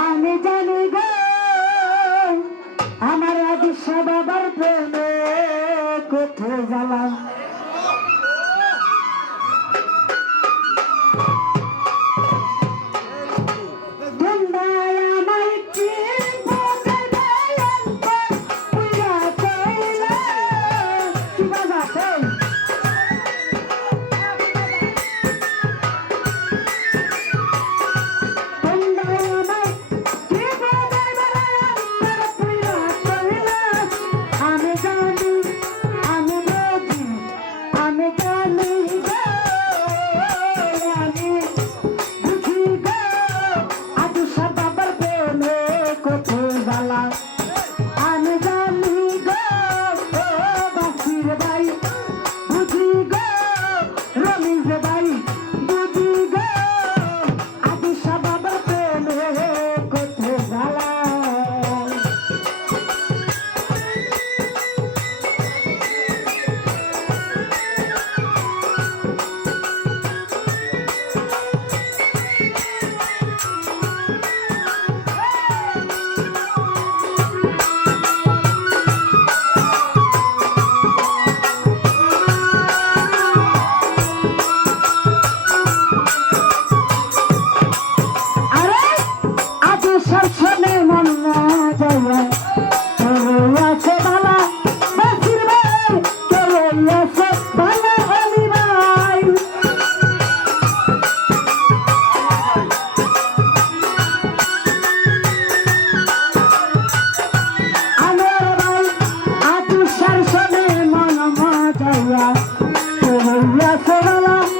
আমি জানি গো আমার আদিশ্য বাবার প্রেমে কোথায় জ্বালা Oh.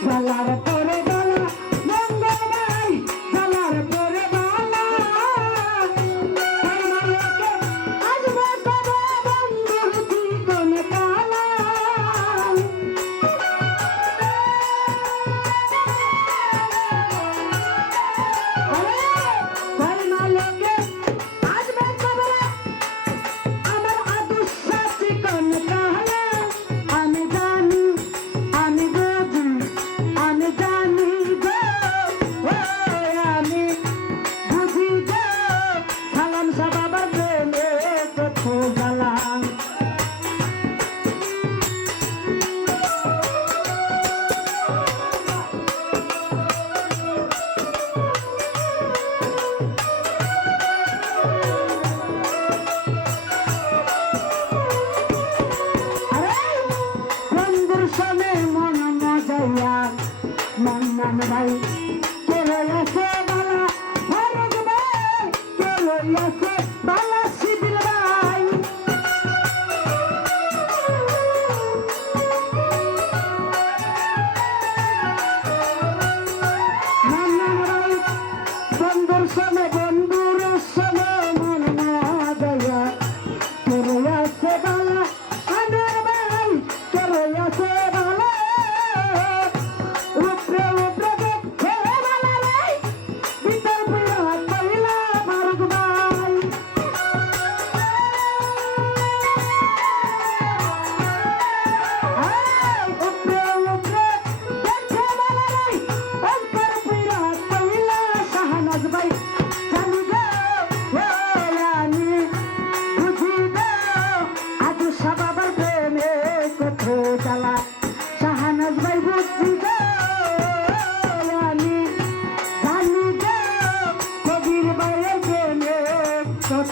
সালার Bala,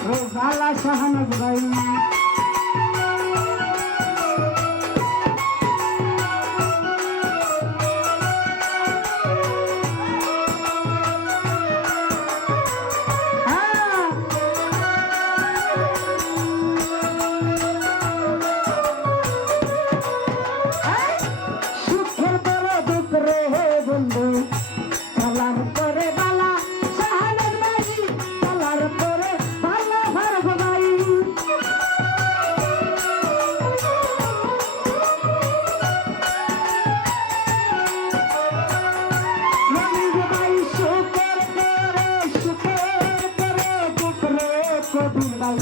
ओ काला सहन भाई কবির বাই